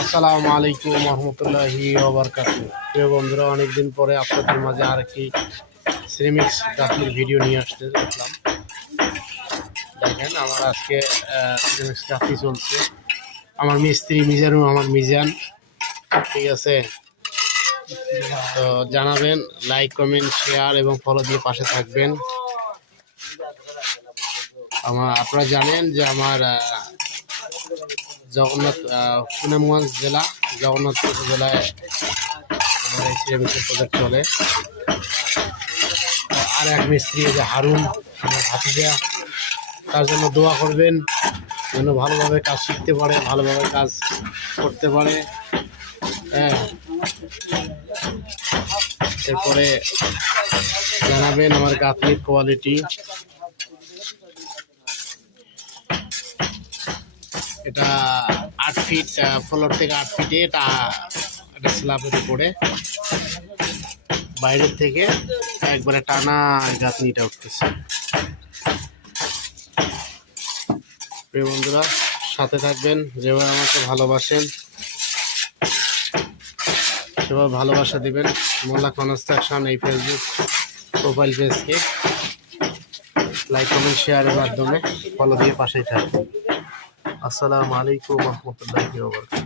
আসসালামু আলাইকুম রহমতুল্লাহি ওয়াবারাকাতুহু। প্রিয় বন্ধুরা, অনেকদিন পরে আপনাদের মাঝে আরেকটি সিরামিক্স গাঁথনির ভিডিও নিয়ে আসতে দেখলাম। দেখেন আমার আজকে সিরামিক্স গাঁথনি চলছে। আমার মিস্ত্রি মিজানুর রহমান মিজান, ঠিক আছে। তো জানাবেন, লাইক কমেন্ট শেয়ার এবং ফলো দিয়ে পাশে থাকবেন। আপনারা জানেন যে আমার জগন্নাথ সুনামগঞ্জ জেলা জগন্নাথপুর জেলায় আমার এই সিরামিক্সের প্রজেক্ট চলে। আর এক মিস্ত্রি যে হারুন, আমার ভাতিজা, তার জন্য দোয়া করবেন যেন ভালোভাবে কাজ শিখতে পারে, ভালোভাবে কাজ করতে পারে। হ্যাঁ, এরপরে জানাবেন আমার গাঁথনির কোয়ালিটি। এটা 8 ফিট, ফ্লোর থেকে 8 ফিটে এটা স্ল্যাবের উপরে, বাইরের থেকে একবারে টানা গাঁথনিটা উঠতেছে। প্রিয় বন্ধুরা, সাথে থাকবেন, যেভাবে আমাকে ভালোবাসেন সেভাবে ভালোবাসা দিবেন। মোল্লা কনস্ট্রাকশন এই ফেসবুক প্রোফাইল পেজকে লাইক কমেন্ট শেয়ারের মাধ্যমে ফলো দিয়ে পাশেই থাকবেন। আসসালামু আলাইকুম রহমতুল্লাহি ওয়া বারাকাতুহু।